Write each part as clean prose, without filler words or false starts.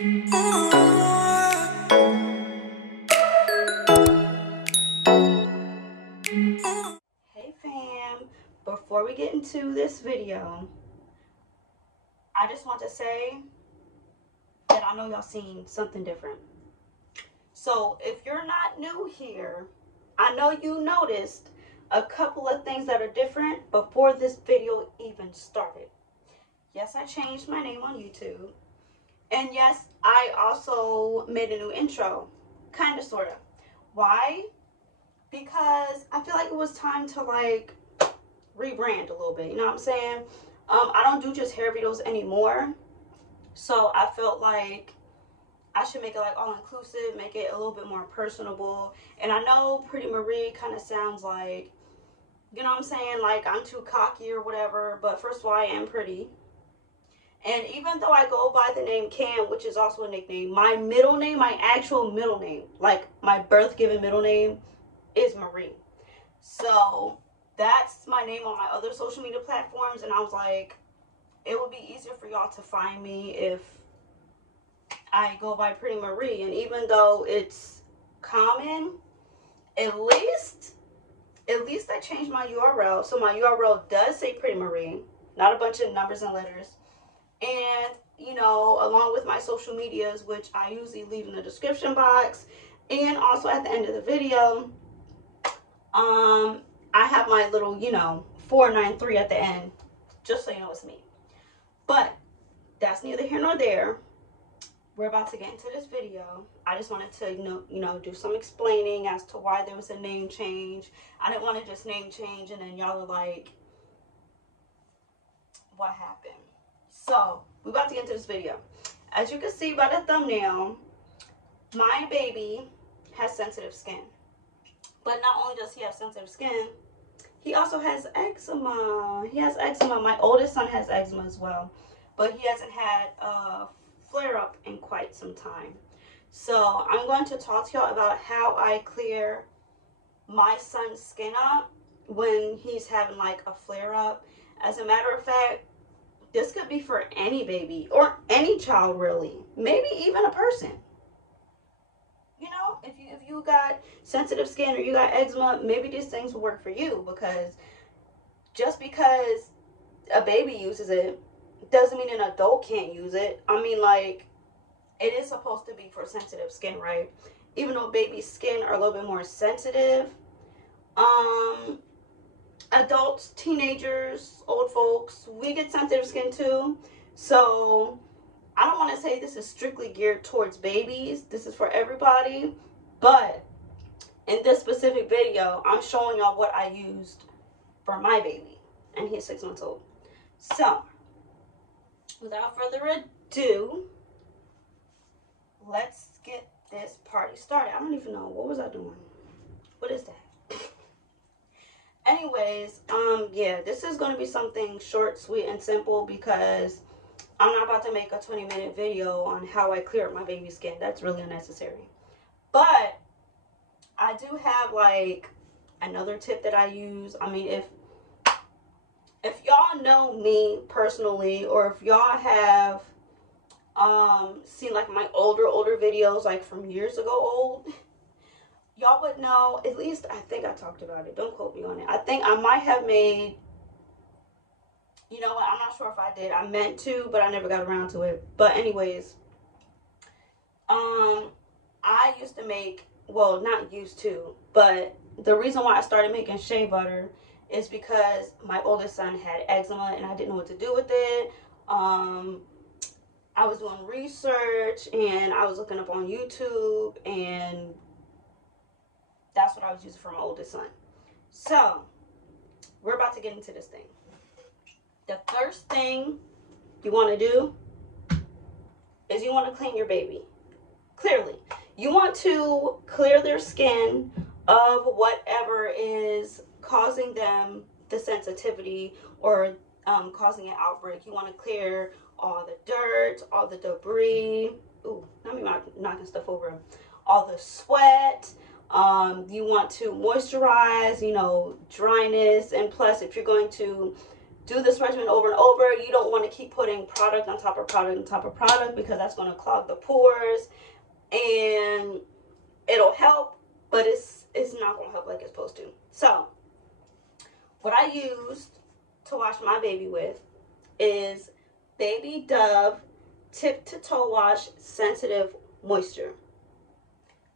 Hey fam, before we get into this video, I just want to say that I know y'all seen something different. So if you're not new here, I know you noticed a couple of things that are different before this video even started. Yes, I changed my name on YouTube. And yes, I also made a new intro. Kinda, sorta. Why? Because I feel like it was time to like rebrand a little bit, you know what I'm saying? I don't do just hair videos anymore, so I felt like I should make it like all inclusive, make it a little bit more personable. And I know Pretty Marie kind of sounds like, you know what I'm saying, like I'm too cocky or whatever, but first of all, I am pretty. And even though I go by the name Cam, which is also a nickname, my middle name, my actual middle name, like my birth given middle name, is Marie. So that's my name on my other social media platforms, and I was like, it would be easier for y'all to find me if I go by Pretty Marie. And even though it's common, at least I changed my URL. So my URL does say Pretty Marie, not a bunch of numbers and letters. And, you know, along with my social medias, which I usually leave in the description box and also at the end of the video, I have my little, you know, 493 at the end, just so you know it's me. But that's neither here nor there. We're about to get into this video. I just wanted to, you know, do some explaining as to why there was a name change. I didn't want to just name change and then y'all are like, what happened? So we're about to get into this video. As you can see by the thumbnail, my baby has sensitive skin. But not only does he have sensitive skin, he also has eczema. He has eczema. My oldest son has eczema as well. But he hasn't had a flare-up in quite some time. So I'm going to talk to y'all about how I clear my son's skin up when he's having like a flare-up. As a matter of fact, this could be for any baby or any child really. Maybe even a person. You know, if you got sensitive skin or you got eczema, maybe these things will work for you, because just because a baby uses it doesn't mean an adult can't use it. I mean, like, it is supposed to be for sensitive skin, right? Even though baby skin are a little bit more sensitive, adults, teenagers, old folks, we get sensitive skin too. So I don't want to say this is strictly geared towards babies. This is for everybody. But in this specific video, I'm showing y'all what I used for my baby. And he's 6 months old. So, without further ado, let's get this party started. I don't even know. What was I doing? What is that? Anyways, yeah, this is going to be something short, sweet, and simple, because I'm not about to make a 20-minute video on how I clear up my baby's skin. That's really unnecessary. But I do have like another tip that I use. I mean, if y'all know me personally, or if y'all have seen like my older videos, like from years ago old, y'all would know, at least I think I talked about it. Don't quote me on it. I think I might have made, you know what, I'm not sure if I did. I meant to, but I never got around to it. But anyways, I used to make, well, not used to, but the reason why I started making shea butter is because my oldest son had eczema and I didn't know what to do with it. I was doing research and I was looking up on YouTube, and that's what I was using for my oldest son. So we're about to get into this thing. The first thing you want to do is you want to clean your baby. Clearly, you want to clear their skin of whatever is causing them the sensitivity or causing an outbreak. You want to clear all the dirt, all the debris. Ooh, let me knocking stuff over. All the sweat. You want to moisturize, you know, dryness. And plus, if you're going to do this regimen over and over. You don't want to keep putting product on top of product on top of product, because that's going to clog the pores, and it'll help, but it's not going to help like it's supposed to. So what I used to wash my baby with is Baby Dove Tip to Toe Wash Sensitive Moisture.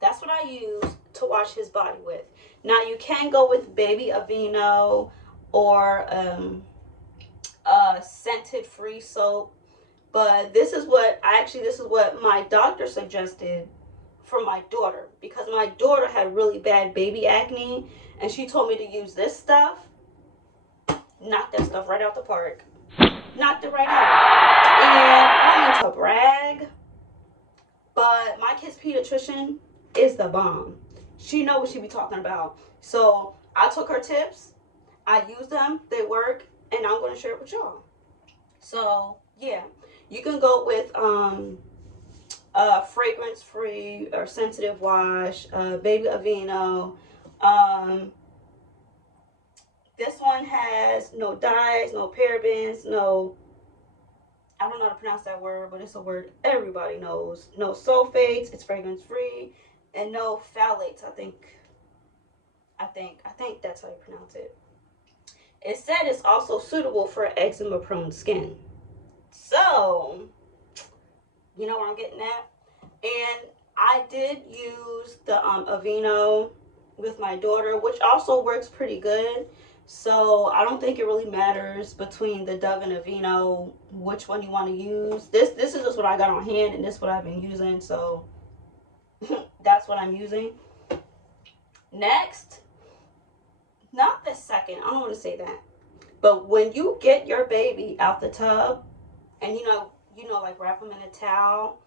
That's what I use to wash his body with. Now you can go with Baby Aveeno or scented free soap, but this is what my doctor suggested for my daughter, because my daughter had really bad baby acne, and she told me to use this stuff. Knocked that stuff right out the park. Knocked it right out. And I don't mean to brag, but my kid's pediatrician is the bomb. She knows what she be talking about. So I took her tips, I used them, they work, and I'm going to share it with y'all. So yeah, you can go with fragrance free or sensitive wash, Baby Aveeno. This one has no dyes, no parabens, no, I don't know how to pronounce that word, but it's a word everybody knows. No sulfates, it's fragrance free, and no phthalates. I think that's how you pronounce it. It said it's also suitable for eczema prone skin. So, you know where I'm getting at? And I did use the Aveeno with my daughter, which also works pretty good. So I don't think it really matters between the Dove and Aveeno which one you want to use. This is just what I got on hand, and this is what I've been using, so that's what I'm using. Next, not the second, I don't want to say that, but when you get your baby out the tub, and you know, like wrap them in a towel,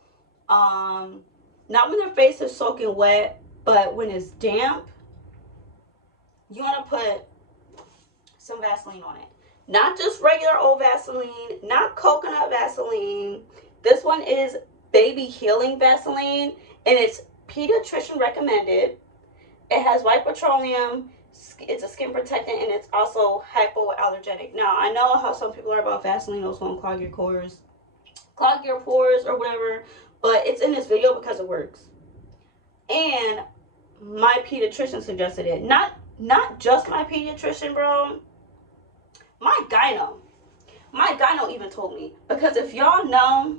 not when their face is soaking wet, but when it's damp, you want to put some Vaseline on it. Not just regular old Vaseline, not coconut Vaseline. This one is baby healing Vaseline, and it's pediatrician recommended. It has white petroleum, it's a skin protectant, and it's also hypoallergenic. Now, I know how some people are about Vaseline, it's going to clog your pores, or whatever, but it's in this video because it works. And my pediatrician suggested it. Not just my pediatrician, bro. My gyno even told me, because if y'all know,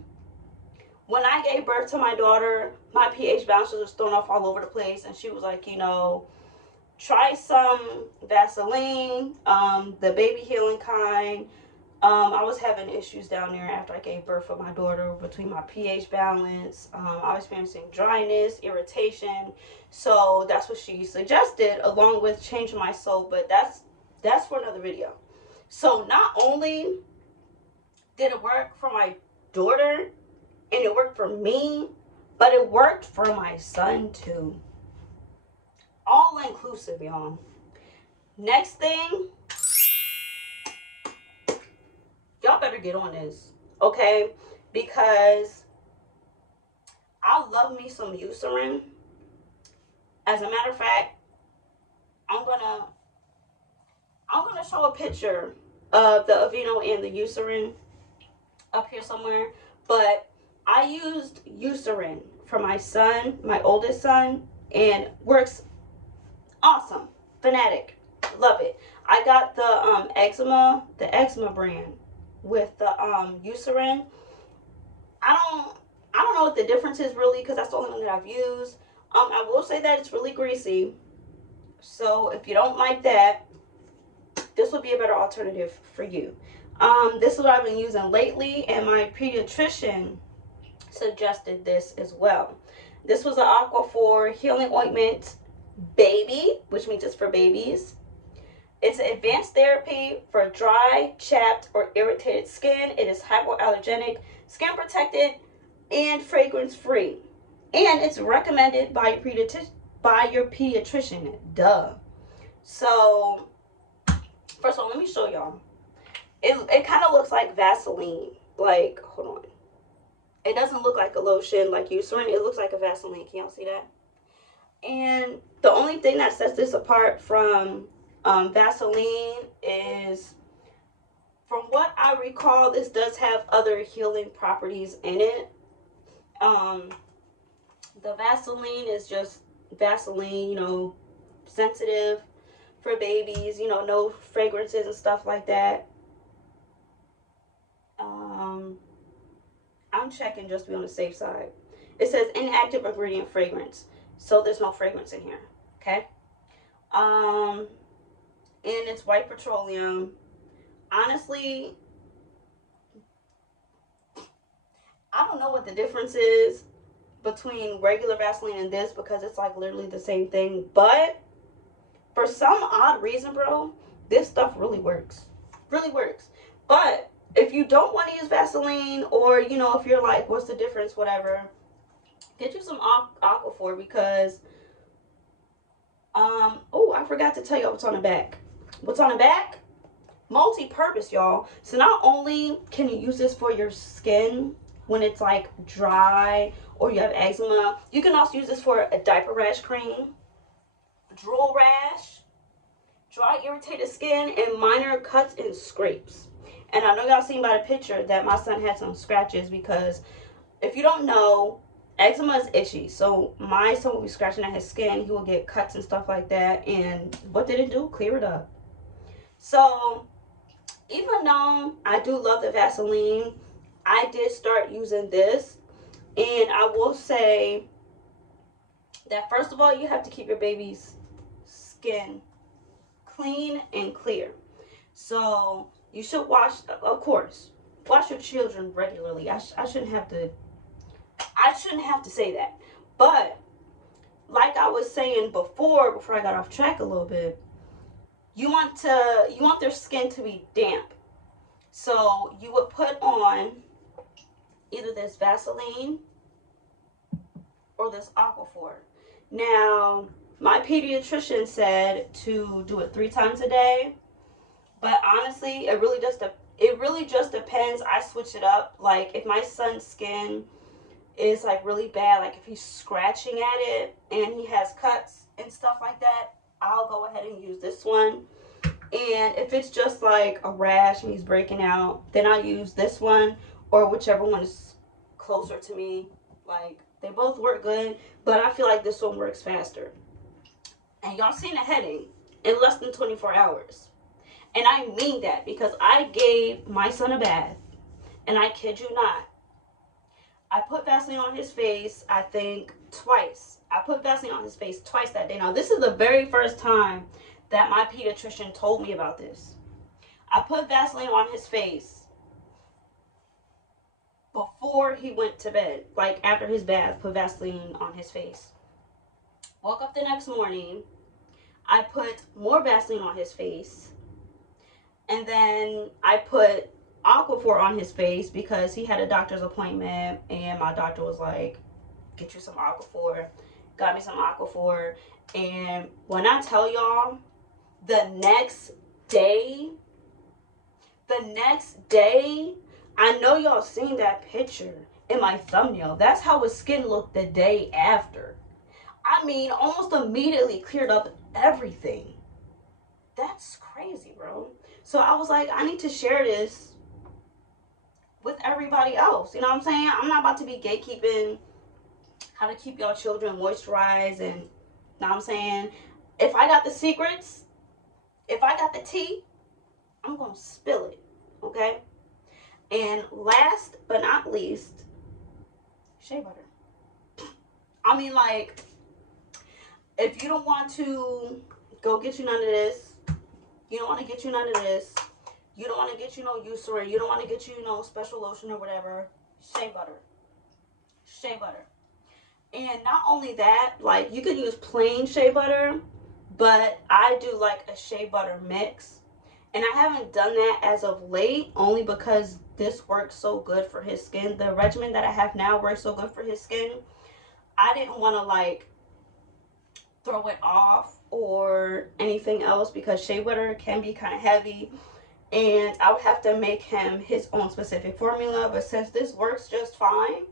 when I gave birth to my daughter, my pH balance was thrown off all over the place, and she was like, you know, try some Vaseline, the baby healing kind. I was having issues down there after I gave birth for my daughter between my pH balance. I was experiencing dryness, irritation, so that's what she suggested, along with changing my soap, but that's for another video. So not only did it work for my daughter and it worked for me, but it worked for my son too. All inclusive, y'all. Next thing, y'all better get on this, okay? Because I love me some Eucerin. As a matter of fact, I'm gonna show a picture of the Aveeno and the Eucerin up here somewhere. But I used Eucerin for my son, my oldest son, and works awesome. Fanatic, love it. I got the eczema brand with the Eucerin. I don't know what the difference is really, because that's the only one that I've used. I will say that it's really greasy, so if you don't like that, this would be a better alternative for you. This is what I've been using lately, and my pediatrician suggested this as well. This was an Aquaphor Healing Ointment Baby, which means it's for babies. It's an advanced therapy for dry, chapped, or irritated skin. It is hypoallergenic, skin protected, and fragrance free. And it's recommended by your pediatrician. Duh. So, first of all, let me show y'all. It kind of looks like Vaseline. Like, hold on. It doesn't look like a lotion like Eucerin. It looks like a Vaseline. Can y'all see that? And the only thing that sets this apart from Vaseline is, From what I recall, this does have other healing properties in it. The Vaseline is just Vaseline, you know, sensitive for babies, you know, no fragrances and stuff like that. I'm checking just to be on the safe side. It says inactive ingredient fragrance, so there's no fragrance in here. Okay. And it's white petroleum. Honestly, I don't know what the difference is between regular Vaseline and this, because it's like literally the same thing. But for some odd reason, bro, this stuff really works. Really works. But if you don't want to use Vaseline, or, you know, if you're like, what's the difference, whatever, get you some Aquaphor, because, oh, I forgot to tell you what's on the back. What's on the back? Multi-purpose, y'all. So not only can you use this for your skin when it's like dry or you have eczema, you can also use this for a diaper rash cream, drool rash, dry irritated skin, and minor cuts and scrapes. And I know y'all seen by the picture that my son had some scratches, because if you don't know, eczema is itchy. So my son will be scratching at his skin. He will get cuts and stuff like that. And what did it do? Clear it up. So even though I do love the Vaseline, I did start using this. And I will say that first of all, you have to keep your baby's skin clean and clear. So you should wash, of course, wash your children regularly. I shouldn't have to say that. But like I was saying before I got off track a little bit, you want their skin to be damp. So you would put on either this Vaseline or this Aquaphor. Now, my pediatrician said to do it 3 times a day, but honestly, it really just depends. I switch it up. Like if my son's skin is like really bad, like if he's scratching at it and he has cuts and stuff like that, I'll go ahead and use this one. And if it's just like a rash and he's breaking out, then I'll use this one, or whichever one is closer to me. Like they both work good, but I feel like this one works faster. And y'all seen the heading, in less than 24 hours. And I mean that, because I gave my son a bath, and I kid you not, I put Vaseline on his face, I think twice. I put Vaseline on his face twice that day. Now, this is the very first time that my pediatrician told me about this. I put Vaseline on his face before he went to bed. Like after his bath, put Vaseline on his face. Woke up the next morning, I put more Vaseline on his face. And then I put Aquaphor on his face because he had a doctor's appointment, and my doctor was like, get you some Aquaphor. Got me some Aquaphor. And when I tell y'all, the next day, I know y'all seen that picture in my thumbnail. That's how his skin looked the day after. I mean, almost immediately cleared up everything. That's crazy, bro. So I was like, I need to share this with everybody else. You know what I'm saying? I'm not about to be gatekeeping how to keep y'all children moisturized, and you know what I'm saying? If I got the secrets, if I got the tea, I'm going to spill it, okay? And last but not least, shea butter. I mean, like, if you don't want to go get you none of this, you don't want to get you none of this, you don't want to get you no Eucerin, you don't want to get you no special lotion or whatever, shea butter. Shea butter. And not only that, like, you could use plain shea butter, but I do like a shea butter mix. And I haven't done that as of late, only because this works so good for his skin. The regimen that I have now works so good for his skin. I didn't want to, like, throw it off or anything else, because shea butter can be kind of heavy. And I would have to make him his own specific formula. But since this works just fine,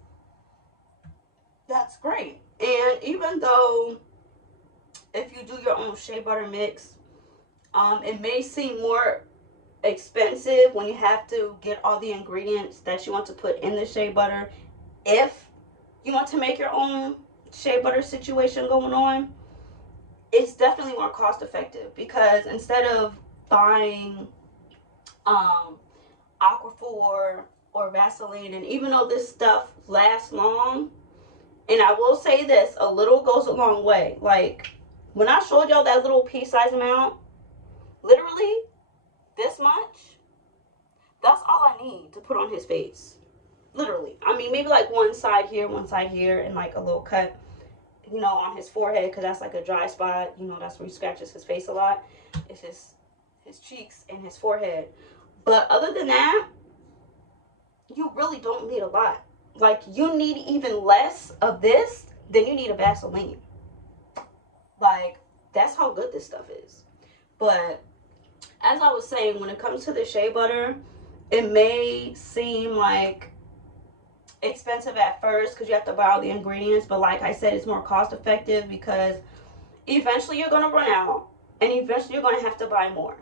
that's great. And even though if you do your own shea butter mix, it may seem more expensive when you have to get all the ingredients that you want to put in the shea butter. If you want to make your own shea butter situation going on, it's definitely more cost effective, because instead of buying Aquaphor or Vaseline, and even though this stuff lasts long, and I will say this, a little goes a long way. Like when I showed y'all that little pea size amount, literally this much, that's all I need to put on his face. Literally. I mean, maybe like one side here, and like a little cut, you know, on his forehead, because that's like a dry spot. You know, that's where he scratches his face a lot. It's his cheeks and his forehead. But other than that, you really don't need a lot. Like, you need even less of this than you need a Vaseline. Like, that's how good this stuff is. But as I was saying, when it comes to the shea butter, it may seem like expensive at first because you have to buy all the ingredients. But like I said, it's more cost effective because eventually you're going to run out, and eventually you're going to have to buy more.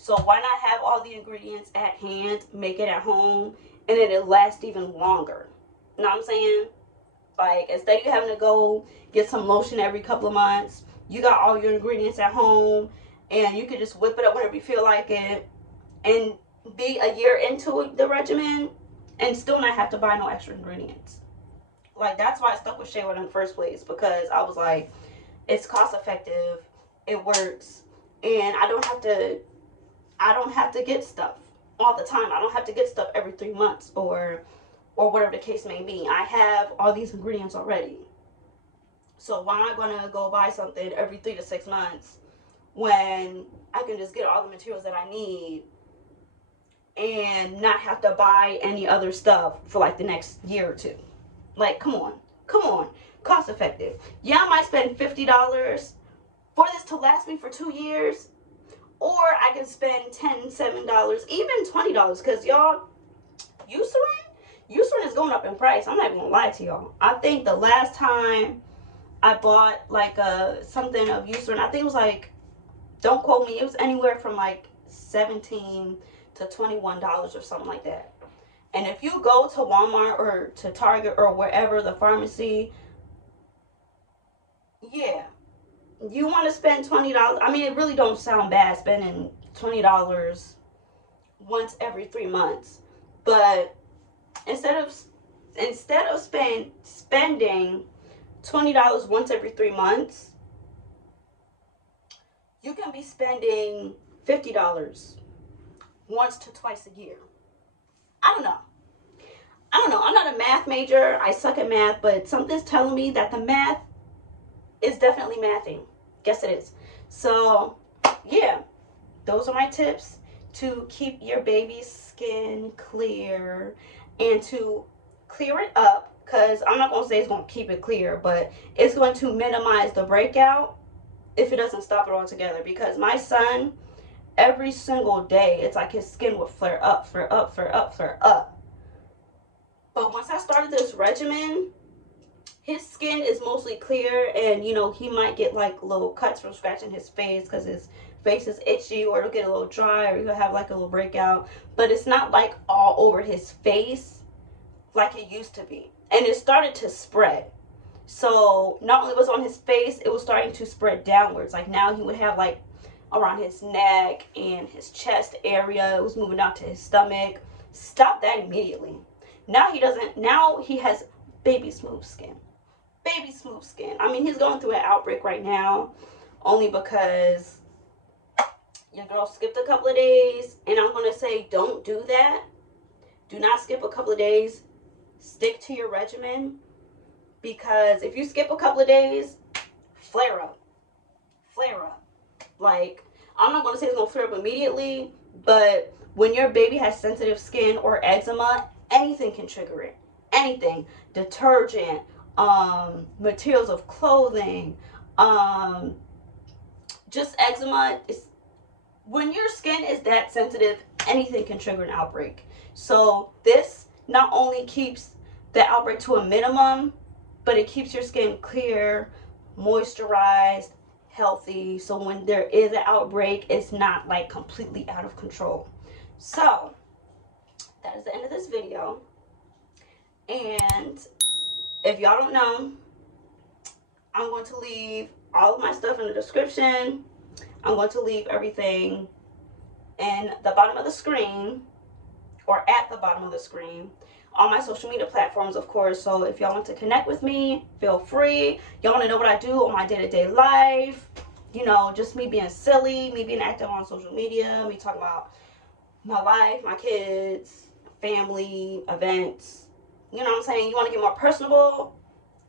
So why not have all the ingredients at hand, make it at home, and it'll last even longer. You know what I'm saying? Like, instead of you having to go get some lotion every couple of months, you got all your ingredients at home, and you can just whip it up whenever you feel like it, and be a year into the regimen and still not have to buy no extra ingredients. Like, that's why I stuck with shea butter in the first place, because I was like, it's cost effective, it works, and I don't have to get stuff all the time. I don't have to get stuff every 3 months or whatever the case may be. I have all these ingredients already. So why am I going to go buy something every 3 to 6 months when I can just get all the materials that I need and not have to buy any other stuff for like the next year or two? Like, come on. Cost effective. Yeah, I might spend $50 for this to last me for 2 years. Or I can spend $10, $7, even $20. Because y'all, Eucerin is going up in price. I'm not even going to lie to y'all. I think the last time I bought like something of Eucerin, I think it was like, don't quote me, it was anywhere from like $17 to $21 or something like that. And if you go to Walmart or to Target or wherever, the pharmacy, yeah, you want to spend $20. I mean, it really don't sound bad spending $20 once every 3 months. But instead of spending $20 once every 3 months, you can be spending $50 once to twice a year. I don't know. I'm not a math major. I suck at math, but something's telling me that the math is definitely mathing. Guess it is. So, yeah, those are my tips to keep your baby's skin clear and to clear it up, because I'm not going to say it's going to keep it clear, but it's going to minimize the breakout if it doesn't stop it altogether. Because my son, every single day, it's like his skin would flare up, flare up, flare up, flare up. But once I started this regimen, his skin is mostly clear, and you know, he might get like little cuts from scratching his face because his face is itchy, or it'll get a little dry, or he'll have like a little breakout, but it's not like all over his face like it used to be. And it started to spread. So not only was it on his face, it was starting to spread downwards. Like now he would have like around his neck and his chest area. It was moving out to his stomach. Stop that immediately. Now he doesn't. Now he has baby smooth skin. Baby smooth skin. I mean, he's going through an outbreak right now only because your girl skipped a couple of days. And I'm going to say, don't do that. Do not skip a couple of days. Stick to your regimen. Because if you skip a couple of days, flare up. Flare up. Like, I'm not going to say it's going to flare up immediately, but when your baby has sensitive skin or eczema, anything can trigger it. Anything. Detergent, materials of clothing, just eczema. When your skin is that sensitive, anything can trigger an outbreak. So this not only keeps the outbreak to a minimum, but it keeps your skin clear, moisturized, healthy. So when there is an outbreak, it's not like completely out of control. So that is the end of this video. And if y'all don't know, I'm going to leave all of my stuff in the description. I'm going to leave everything in the bottom of the screen, or at the bottom of the screen, on my social media platforms, of course. So if y'all want to connect with me, feel free. Y'all want to know what I do on my day-to-day life, you know, just me being silly, me being active on social media, me talking about my life, my kids, family, events. You know what I'm saying? You want to get more personable?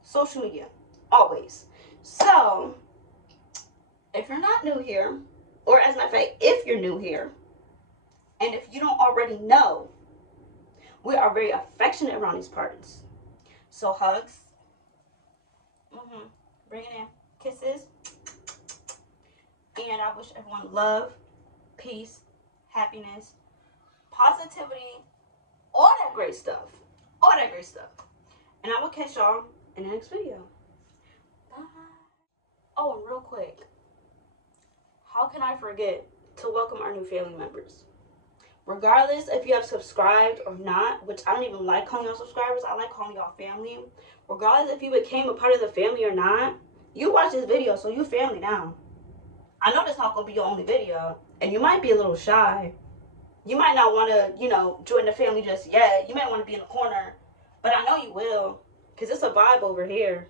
Social media, always. So if you're not new here, or as a matter of fact, if you're new here, and if you don't already know, we are very affectionate around these parts. So hugs, bring it in, kisses, and I wish everyone love, peace, happiness, positivity, all that great stuff. All that great stuff. And I will catch y'all in the next video. Bye. Oh, and real quick, how can I forget to welcome our new family members? Regardless if you have subscribed or not, which I don't even like calling y'all subscribers, I like calling y'all family. Regardless if you became a part of the family or not, you watch this video, so you family now. I know this not going to be your only video, and you might be a little shy. You might not want to, you know, join the family just yet. You might want to be in the corner, but I know you will, because it's a vibe over here.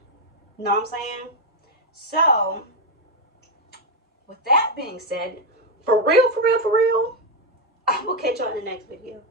You know what I'm saying? So, with that being said, for real, I will catch you on the next video.